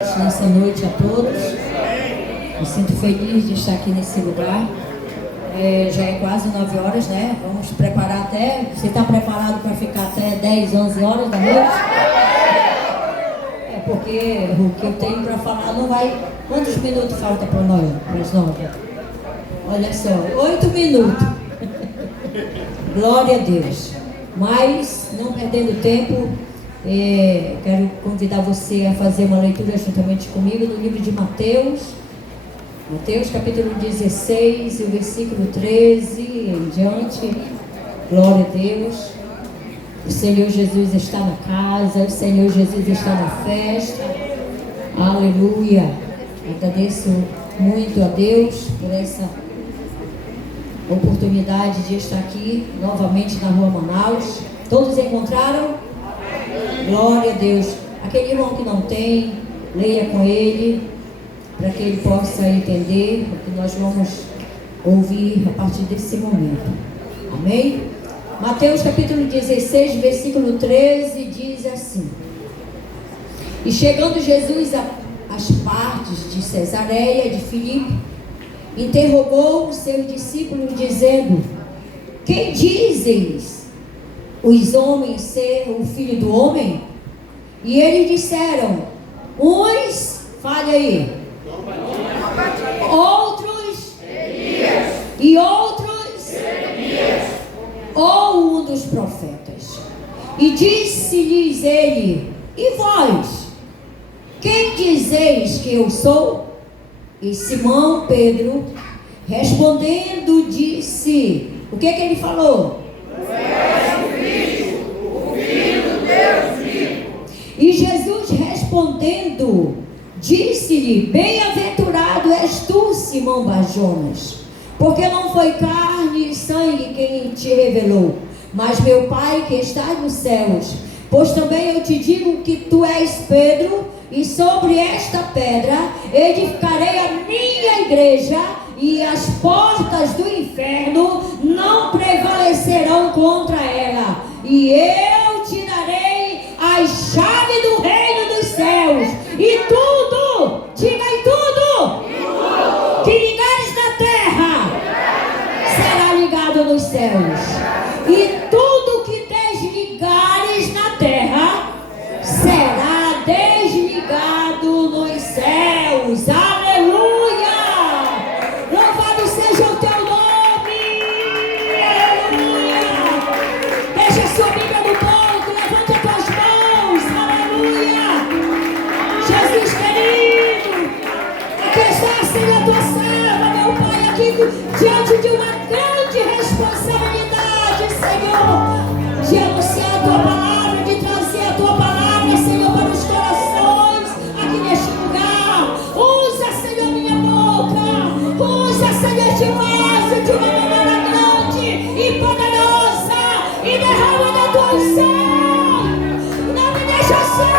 Nessa noite a todos. Me sinto feliz de estar aqui nesse lugar. Já é quase 9 horas, né? Vamos preparar até. Você está preparado para ficar até 10, 11 horas da noite? É porque o que eu tenho para falar não vai. Quantos minutos falta para nós? Para as 9? Olha só, 8 minutos. Glória a Deus. Mas, não perdendo tempo, quero convidar você a fazer uma leitura juntamente comigo no livro de Mateus. Mateus capítulo 16, o versículo 13 em diante. Glória a Deus. O Senhor Jesus está na casa, o Senhor Jesus está na festa. Aleluia. Agradeço muito a Deus por essa oportunidade de estar aqui novamente na Rua Manaus. Todos encontraram? Glória a Deus. Aquele irmão que não tem, leia com ele, para que ele possa entender o que nós vamos ouvir a partir desse momento. Amém? Mateus capítulo 16, versículo 13, diz assim: E chegando Jesus às partes de Cesareia de Filipe, interrogou os seus discípulos, dizendo: Quem dizes os homens ser o Filho do Homem? E eles disseram: uns, fale aí, outros, Elias, e outros, Jeremias, ou um dos profetas. E disse-lhes ele: E vós, quem dizeis que eu sou? E Simão Pedro, respondendo, disse: O que ele falou? Tu és o Cristo, o Filho do Deus vivo. E Jesus respondendo, disse-lhe: Bem-aventurado és tu, Simão Bar-Jonas, porque não foi carne e sangue quem te revelou, mas meu Pai que está nos céus. Pois também eu te digo que tu és Pedro, e sobre esta pedra edificarei a minha igreja, e as portas do inferno não prevalecerão contra ela. E eu te darei as chaves do reino dos céus. E tudo, diga aí tudo, que ligares na terra será ligado nos céus. E tudo que desligares na terra será desligado nos céus. Aleluia! Louvado seja o teu nome! Aleluia! Deixa a sua Bíblia no ponto, levanta as tuas mãos. Aleluia! Jesus querido, aqui está, Senhor, a tua serva, meu Pai, aqui diante de uma grande responsabilidade, Senhor, de anunciar a tua palavra, de trazer a tua palavra, Senhor, para os corações aqui neste lugar. Usa, Senhor, minha boca, usa, Senhor, este vaso de uma maneira grande e poderosa, e derrama da tua unção. Não me deixa só,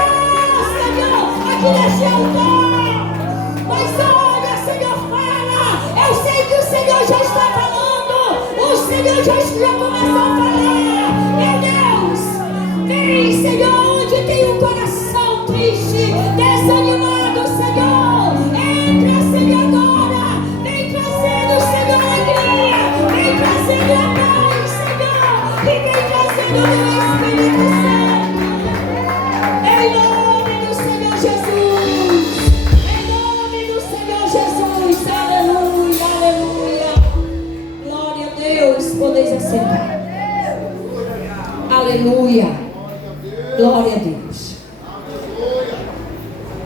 Senhor, aqui neste altar, mas olha, Senhor, fala. Eu sei que o Senhor já está falando, o Senhor já começou a falar. Meu Deus, vem, Senhor, onde tem um coração triste, desanimado, Senhor, entra, Senhor, agora, vem trazendo, Senhor, alegria, vem trazendo a paz, Senhor, e vem trazendo o teu Espírito Santo, em nome do Senhor Jesus, em nome do Senhor Jesus. Aleluia, aleluia, glória a Deus. Podeis assentar. Aleluia, glória a Deus.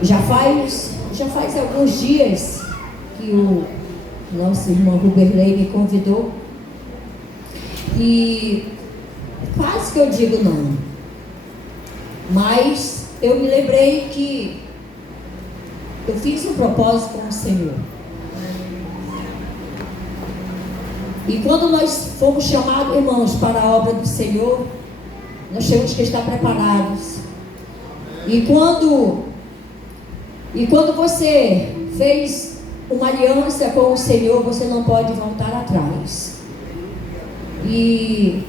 Já faz alguns dias que o nosso irmão Ruberley me convidou, e quase que eu digo não, mas eu me lembrei que eu fiz um propósito com o Senhor, e quando nós fomos chamados, irmãos, para a obra do Senhor, nós temos que estar preparados. E quando você fez uma aliança com o Senhor, você não pode voltar atrás. E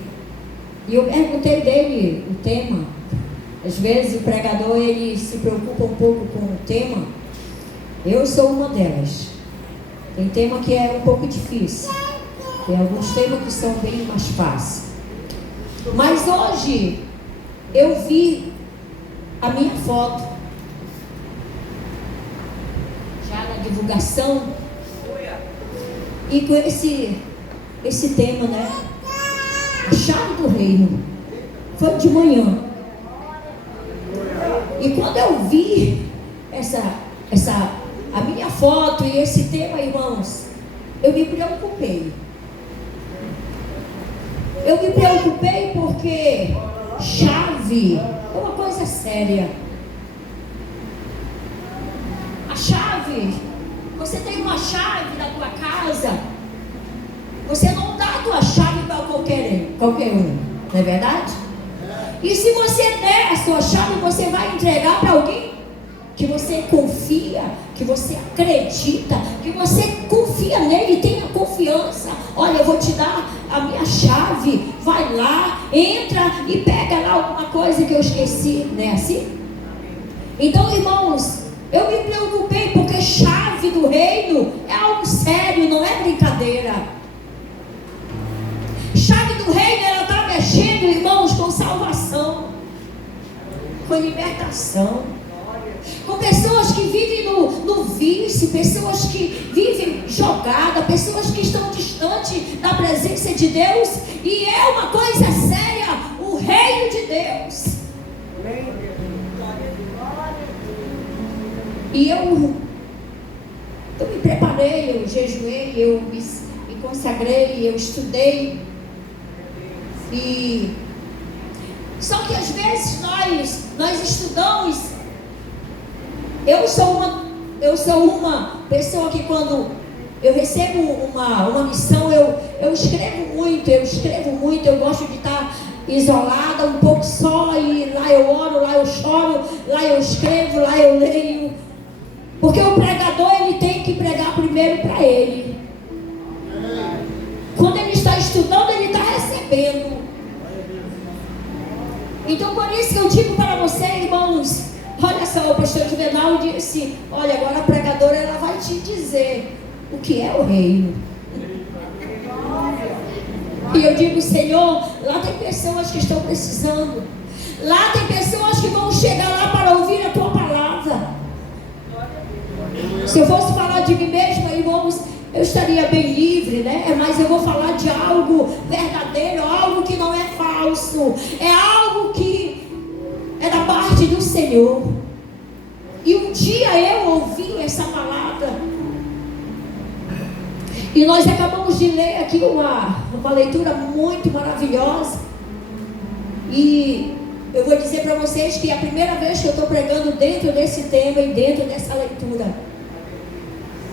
eu perguntei dele o tema, Às vezes o pregador ele se preocupa um pouco com o tema. Eu sou uma delas. Tem tema que é um pouco difícil. Tem alguns temas que são bem mais fáceis. Mas hoje eu vi a minha foto já na divulgação e com esse tema, né? A chave do reino. Foi de manhã. E quando eu vi a minha foto e esse tema, irmãos, eu me preocupei. Eu me preocupei porque chave é uma coisa séria. A chave, você tem uma chave da tua casa, você não dá a tua chave para qualquer um, não é verdade? E se você der a sua chave, você vai entregar para alguém que você confia, que você acredita, que você confia nele, tenha confiança. Olha, eu vou te dar a minha chave, vai lá, entra e pega lá alguma coisa que eu esqueci, não é assim? Então, irmãos, eu me preocupei porque chave do reino é algo sério, não é brincadeira. Chave do reino, ela está mexendo, irmãos, com salvação, com libertação, com pessoas que vivem no vício, pessoas que vivem jogadas, pessoas que estão distantes da presença de Deus. E é uma coisa séria, o reino de Deus. E eu me preparei, eu jejuei, eu me consagrei, eu estudei. E só que às vezes nós estudamos. Eu sou uma pessoa que quando eu recebo uma missão, eu escrevo muito, eu gosto de estar isolada, um pouco só, e lá eu oro, lá eu choro, lá eu escrevo, lá eu leio. Porque o pregador, ele tem que pregar primeiro para ele. Quando ele está estudando, ele está recebendo. Então por isso que eu digo para você, irmãos, olha só, o pastor Juvenal disse, olha, agora a pregadora ela vai te dizer o que é o reino. E eu digo, Senhor, lá tem pessoas que estão precisando. Lá tem pessoas que vão chegar lá para ouvir a tua palavra. Se eu fosse falar de mim mesma, irmãos, eu estaria bem livre, né? Mas eu vou falar de algo verdadeiro, algo que não é falso. É algo que é da parte do Senhor. E um dia eu ouvi essa palavra. E nós acabamos de ler aqui uma leitura muito maravilhosa. E eu vou dizer para vocês que é a primeira vez que eu estou pregando dentro desse tema e dentro dessa leitura.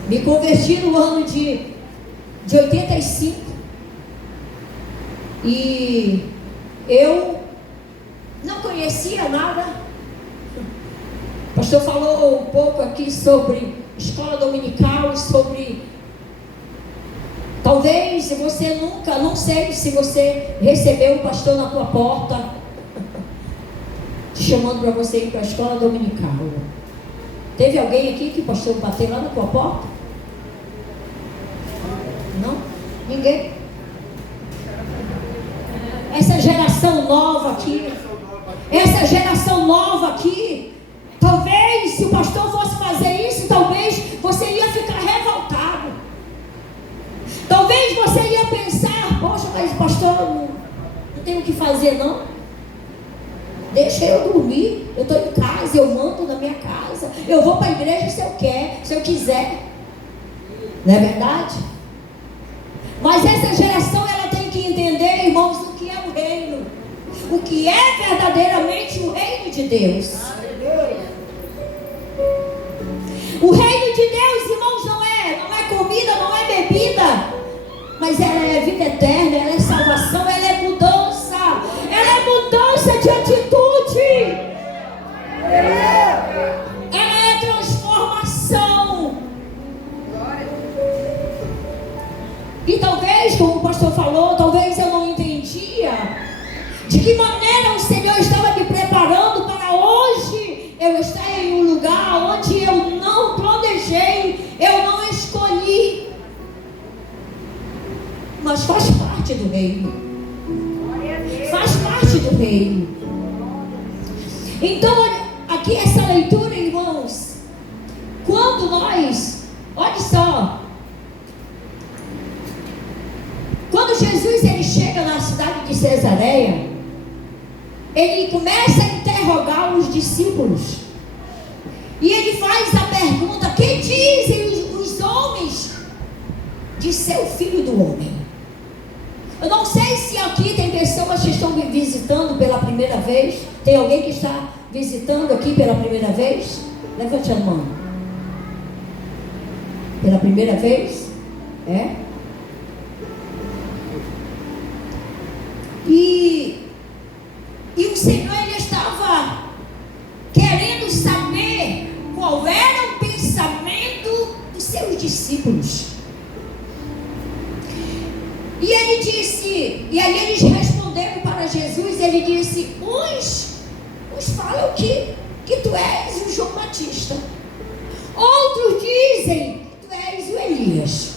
Me converti no ano de 85. E eu não conhecia nada. O pastor falou um pouco aqui sobre escola dominical, sobre... Talvez você nunca, não sei se você recebeu o pastor na tua porta, te chamando para você ir para a escola dominical. Teve alguém aqui que o pastor bateu lá na tua porta? Não? Ninguém? Essa geração nova aqui, talvez se o pastor fosse fazer isso, talvez você ia ficar revoltado. Talvez você ia pensar, poxa, mas pastor, não tenho o que fazer não. Deixa eu dormir, eu estou em casa, eu mando na minha casa, eu vou para a igreja se eu quiser. Não é verdade? Mas essa geração, ela tem que entender, irmãos, o que é o reino. O que é verdadeiramente o reino de Deus. O reino de Deus, irmãos, não é comida, não é bebida, mas ela é vida eterna, ela é salvação, ela é mudança de atitude, ela é transformação. E talvez, como o pastor falou, talvez eu não entendia de que maneira o Senhor estava me preparando para reino. Faz parte do reino. Então, aqui essa leitura, irmãos, quando nós, olha só, quando Jesus ele chega na cidade de Cesareia, ele começa a interrogar os discípulos. E ele faz a pergunta: quem dizem os homens de ser o Filho do Homem? Eu não sei se aqui tem pessoas que estão me visitando pela primeira vez. Tem alguém que está visitando aqui pela primeira vez? Levante a mão. Pela primeira vez? É? E o Senhor, ele estava querendo saber qual era o pensamento dos seus discípulos. E ele disse, e aí eles responderam para Jesus, ele disse: uns falam que tu és o João Batista, outros dizem que tu és o Elias,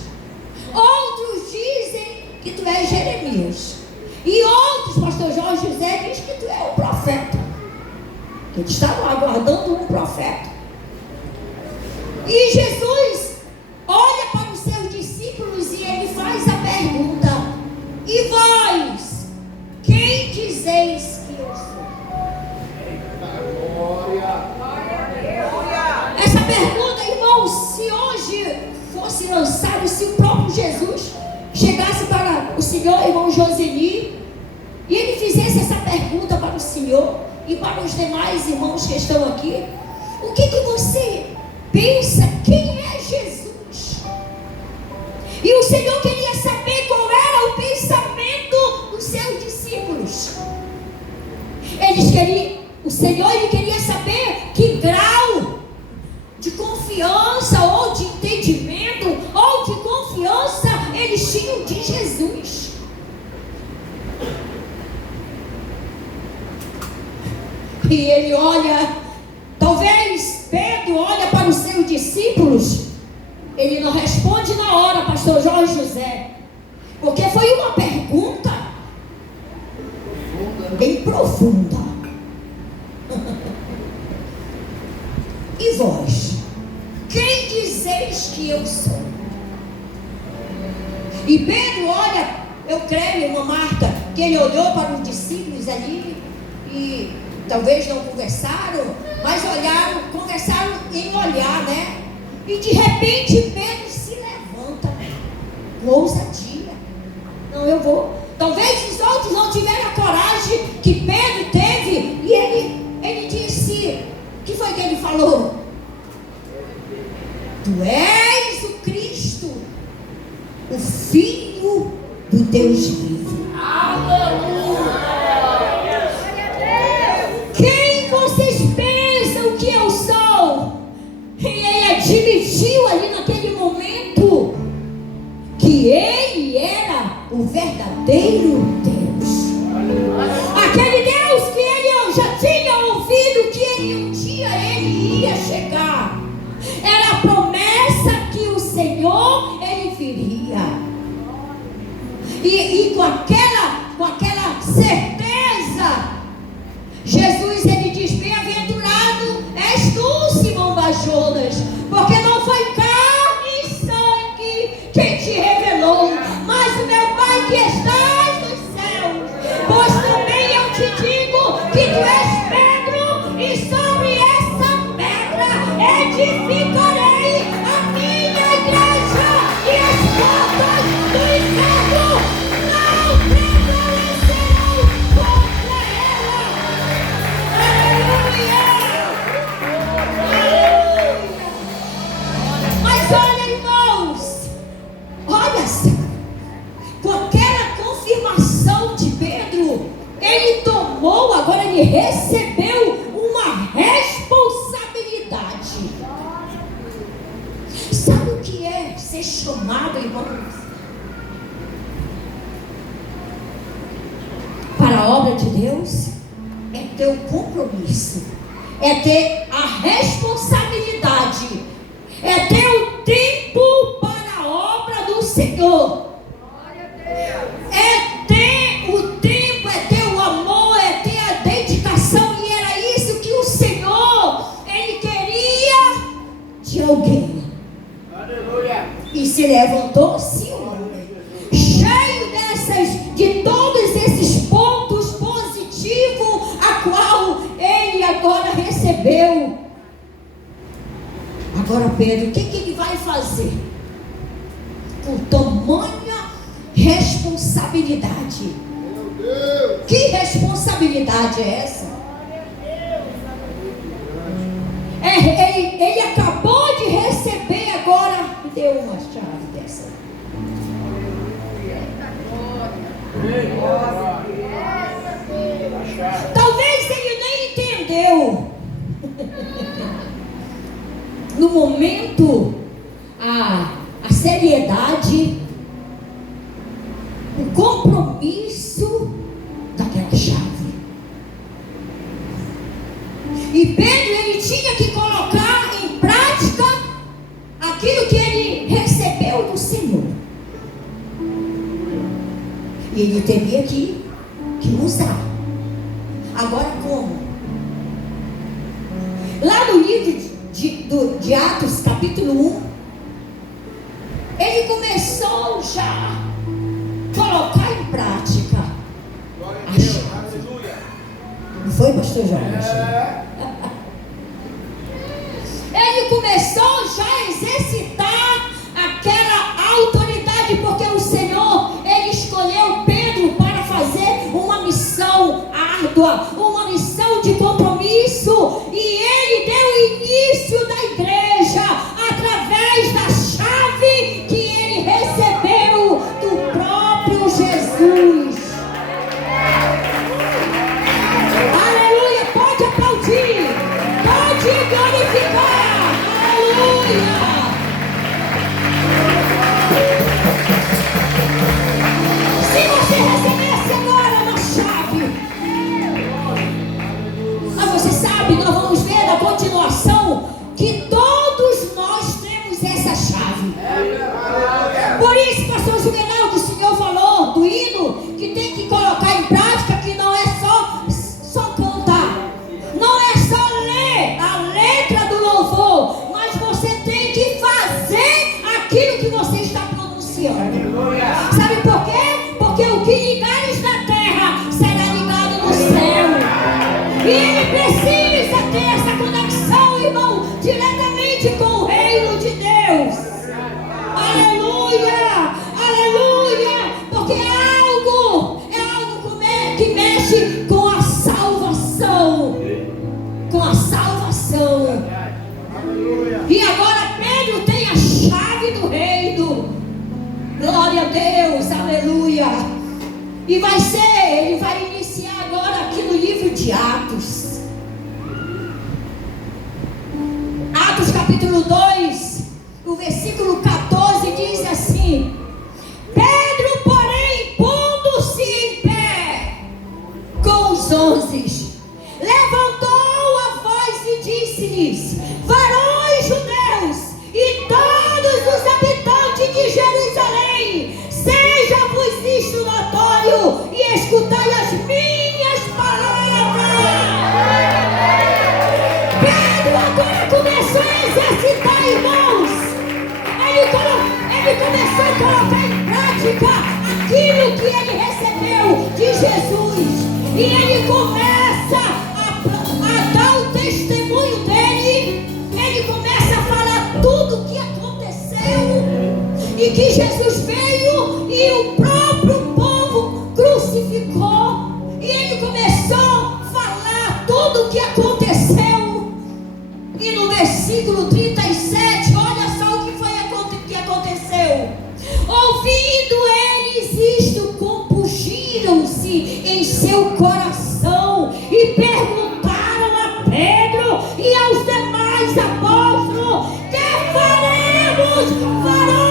outros dizem que tu és Jeremias, e outros, pastor Jorge José, diz que tu é o profeta. Eles estavam aguardando um profeta. E Jesus olha para os seus discípulos e ele faz a pergunta: e vós, quem dizeis que eu sou? Essa pergunta, irmãos, se hoje fosse lançado, se o próprio Jesus chegasse para o senhor, irmão Joseni, e ele fizesse essa pergunta para o senhor e para os demais irmãos que estão aqui: o que você pensa? Quem é Jesus? E o Senhor queria saber qual era o pensamento dos seus discípulos. O Senhor ele queria saber que grau de confiança ou de entendimento ou de confiança eles tinham de Jesus. E ele olha, talvez Pedro olha para os seus discípulos, ele não responde na hora, pastor Jorge José, porque foi uma pergunta bem profunda. E vós, quem dizeis que eu sou? E Pedro olha, eu creio, uma Marta, que ele olhou para os discípulos ali e talvez não conversaram, mas olharam, conversaram em olhar, né? E de repente Pedro se levanta com ousadia. Não, eu vou. Talvez os outros não tiveram a coragem que Pedro teve. E ele disse, o que foi que ele falou? Tu és o Cristo, o Filho do Deus vivo. Aleluia! Quem vocês pensam que eu sou? E ele admitiu ali naquele momento que ele era o verdadeiro Deus. Aquele Deus que ele já tinha ouvido que um dia ele ia chegar. Era a promessa que o Senhor ele viria. E com aquela certeza, Jesus ele diz: bem-aventurado és tu, Simão Bajonas, porque não foi carne e sangue quem te revelou, mas o meu Pai que estás nos céus. Pois também eu te digo que tu és Pedro, e sobre essa pedra edificarei a minha igreja, e as portas do inferno não prevalecerão contra ela. Aleluia! Mas olha, irmãos, olha só, com aquela confirmação de Pedro, ele tomou, agora ele recebeu uma responsabilidade. Sabe o que é ser chamado, irmãos, para a obra de Deus? É ter o compromisso, é ter a responsabilidade, é ter o tempo para a obra do Senhor, é ter de alguém. Aleluia. E se levantou-se um homem, cheio de todos esses pontos positivos, a qual ele agora recebeu. Agora Pedro, o que ele vai fazer? Com tamanha responsabilidade. Meu Deus. Que responsabilidade é essa? Ele acabou de receber agora. Me deu uma chave dessa. Talvez ele nem entendeu. No momento, a seriedade, o compromisso daquela chave. E Pedro, ele tinha que colocar em prática aquilo que ele recebeu do Senhor. E ele teria que usar. Agora como? Lá no livro de Atos, capítulo 1, ele começou já a colocar em prática a chave. Não foi, pastor Jorge? Ele começou já a exercitar aquela autoridade, porque o Senhor, ele escolheu Pedro para fazer uma missão árdua, uma missão de compromisso, e ele deu início da igreja através da chave que ele recebeu do próprio Jesus. Aleluia, pode aplaudir, pode glorificar, aleluia. Se você recebesse agora uma chave, você sabe, nós vamos ver na continuação que todos nós temos essa chave. Por isso, pastor Juvenal, que o Senhor falou do hino, que tem que colocar em prática, que não é só cantar, não é só ler a letra do louvor, mas você tem que fazer aquilo que você está pronunciando. Sabe por quê? Porque o que ligares na terra será ligado no céu. E ele precisa ter essa conexão, irmão, diretamente com o reino de Deus. Aleluia, aleluia, porque é algo que mexe com a salvação. Com a salvação. E agora Pedro tem a chave do reino. Glória a Deus, aleluia. E ele vai iniciar agora aqui no livro de Atos. Atos capítulo 2, o versículo 14 diz assim: Pedro, porém, pondo-se em pé com os 11, levantou a voz e disse-lhes: varões judeus e todos os habitantes de Jerusalém, seja-vos isto notório e escutai as minhas palavras. Pedro agora começou a exercitar, irmãos. Ele começou a colocar em prática aquilo que ele recebeu de Jesus. E ele começa a dar o testemunho dele. Ele começa a falar tudo o que aconteceu. E que Jesus veio e o próprio povo crucificou. E ele começou a falar tudo o que aconteceu. E no versículo 37, olha só o que foi que aconteceu. Ouvindo eles isto, compungiram-se em seu coração e perguntaram a Pedro e aos demais apóstolos: que faremos, varões